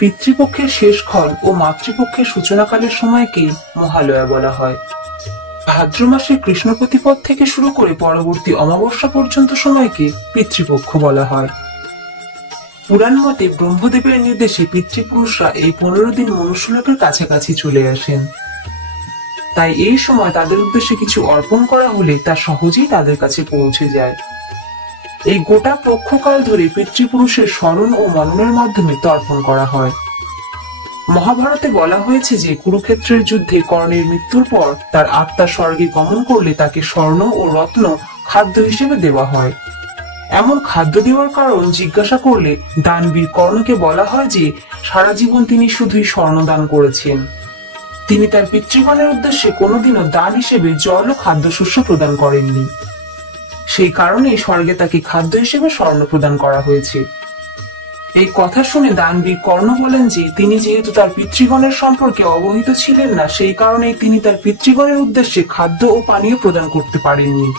পিতৃপক্ষের শেষকাল ও মাতৃপক্ষের সূচনাকালের সময়কে মহালয়া বলা হয়। ভাদ্র মাসে কৃষ্ণ প্রতিপদ থেকে শুরু করে পরবর্তী অমাবস্যা পর্যন্ত সময়কে পিতৃপক্ষ বলা হয়। পুরাণ মতে ব্রহ্মদেবের নির্দেশে পিতৃপুরুষরা এই 15 দিন মনুষ্যলোকের কাছাকাছি চলে আসেন। তাই এই সময় তাদের উদ্দেশ্যে কিছু অর্পণ করা হলে তা সহজেই তাদের কাছে পৌঁছে যায়। এই গোটা পক্ষকাল ধরে পিতৃপুরুষের স্মরণ ও মননের মাধ্যমে তর্পণ করা হয়। মহাভারতে বলা হয়েছে যে কুরুক্ষেত্রের যুদ্ধে কর্ণের মৃত্যুর পর তার আত্মা স্বর্গে গমন করলে তাকে স্বর্ণ ও রত্ন খাদ্য হিসেবে দেওয়া হয়। এমন খাদ্য দেওয়ার কারণ জিজ্ঞাসা করলে দানবীর কর্ণকে বলা হয় যে সারা জীবন তিনি শুধুই স্বর্ণ দান করেছেন। তিনি তার পিতৃগণের উদ্দেশ্যে কোনোদিনও দান হিসেবে জল ও খাদ্যশস্য প্রদান করেননি। সেই কারণেই স্বর্গে তাকে খাদ্য হিসেবে স্বর্ণ প্রদান করা হয়েছে। এই কথা শুনে দানবীর কর্ণ বলেন যে তিনি যেহেতু তার পিতৃগণের সম্পর্কে অবহিত ছিলেন না, সেই কারণেই তিনি তার পিতৃগণের উদ্দেশ্যে খাদ্য ও পানীয় প্রদান করতে পারেননি।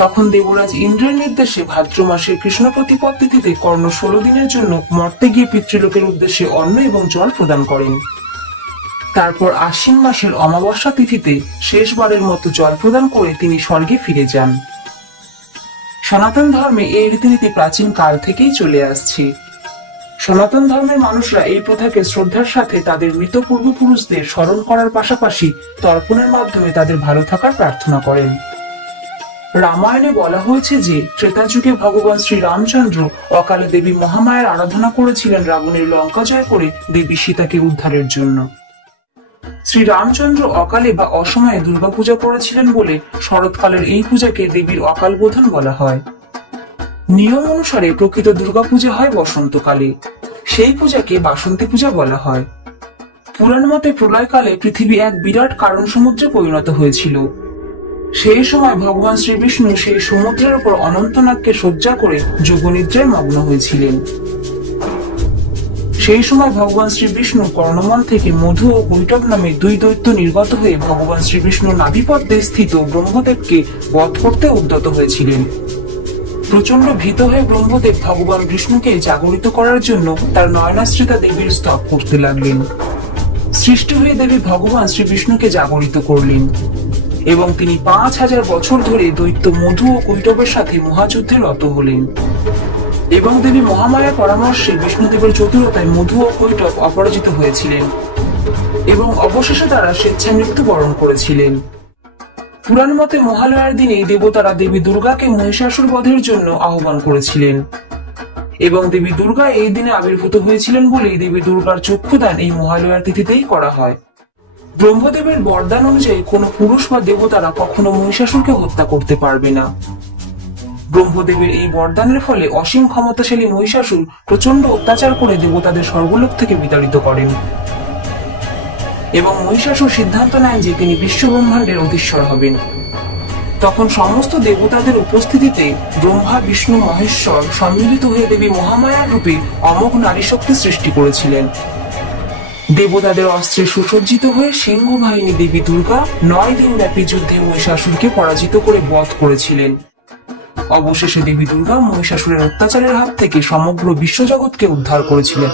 তখন দেবরাজ ইন্দ্রের নির্দেশে ভাদ্র মাসের কৃষ্ণ প্রতিপদ তিথিতে কর্ণ 16 দিনের জন্য মর্তে গিয়ে পিতৃলোকের উদ্দেশ্যে অন্ন এবং জল প্রদান করেন। তারপর আশ্বিন মাসের অমাবস্যা তিথিতে শেষবারের মতো জল প্রদান করে তিনি স্বর্গে ফিরে যান। সনাতন ধর্মে এই রীতিনীতি প্রাচীন কাল থেকেই চলে আসছে। সনাতন ধর্মের মানুষরা এই প্রথাকে শ্রদ্ধার সাথে তাদের মৃত পূর্বপুরুষদের স্মরণ করার পাশাপাশি তর্পণের মাধ্যমে তাদের ভালো থাকার প্রার্থনা করেন। রামায়ণে বলা হয়েছে যে ত্রেতা যুগে ভগবান শ্রী রামচন্দ্র অকালে দেবী মহামায়ার আরাধনা করেছিলেন রাবণের লঙ্কা জয় করে দেবী সীতাকে উদ্ধারের জন্য। শ্রী রামচন্দ্র অকালে বা অসময়ে দুর্গাপূজা করেছিলেন বলে শরৎকালের এই পূজাকে দেবীর অকাল বোধন বলা হয়। নিয়ম অনুসারে প্রকৃত দুর্গাপূজা হয় বসন্তকালে, সেই পূজাকে বাসন্তী পূজা বলা হয়। পুরাণ মতে প্রলয়কালে পৃথিবী এক বিরাট কারণ সমুদ্রে পরিণত হয়েছিল। সেই সময় ভগবান শ্রীবিষ্ণু সেই সমুদ্রের উপর অনন্তনাগকে সজ্জা করে যোগনিদ্রায় মগ্ন হয়েছিলেন। সেই সময় ভগবান শ্রীবিষ্ণু কর্ণমল থেকে মধু ও কৈটব নামে 2 দৈত্য নির্গত হয়ে ভগবান শ্রীবিষ্ণুর নাভিপদ্মে স্থিত ব্রহ্মদেবকে বধ করতে উদ্যত হয়েছিলেন। প্রচন্ড ভীত হয়ে ব্রহ্মদেব ভগবান বিষ্ণুকে জাগরিত করার জন্য তার নয়নাশ্রিতা দেবীর স্তব করতে লাগলেন। সৃষ্টি হয়ে দেবী ভগবান শ্রীবিষ্ণুকে জাগরিত করলেন এবং তিনি 5000 বছর ধরে দৈত্য মধু ও কৈটবের সাথে মহাযুদ্ধে রত হলেন। এবং দেবী মহামায়ার পরামর্শে বিষ্ণুদেবের চতুরতায় মধু ও কৈটব অপরাজিত হয়েছিলেন এবং অবশেষে তারা স্বেচ্ছায় মৃত্যুবরণ করেছিলেন। পুরাণ মতে মহালয়ার দিনে দেবতারা দেবী দুর্গাকে মহিষাসুর বধের জন্য আহ্বান করেছিলেন এবং দেবী দুর্গা এই দিনে আবির্ভূত হয়েছিলেন বলেই দেবী দুর্গার চক্ষুদান এই মহালয়ার তিথিতেই করা হয়। ব্রহ্মদেবের বরদান অনুযায়ী কোনো পুরুষ বা দেবতারা কখনো মহিষাসুরকে হত্যা করতে পারবে না। ব্রহ্মদেবের এই বরদানের ফলে অসীম ক্ষমতাশালী মহিষাসুর প্রচন্ড অত্যাচার করে দেবতাদের স্বর্গলোক থেকে বিতাড়িত করেন এবং মহিষাসুর সিদ্ধান্ত নেন যে তিনি বিশ্বব্রহ্মাণ্ডের অধীশ্বর হবেন। তখন সমস্ত দেবতাদের উপস্থিতিতে ব্রহ্মা, বিষ্ণু, মহেশ্বর সম্মিলিত হয়ে দেবী মহামায়ার রূপে অমোঘ নারী শক্তি সৃষ্টি করেছিলেন। দেবতাদের অস্ত্রে সুসজ্জিত হয়ে সিংহ বাহিনী দেবী দুর্গা 9 দিন ব্যাপী যুদ্ধে মহিষাসুরকে পরাজিত করে বধ করেছিলেন। অবশেষে দেবী দুর্গা মহিষাসুরের অত্যাচারের হাত থেকে সমগ্র বিশ্বজগৎকে উদ্ধার করেছিলেন।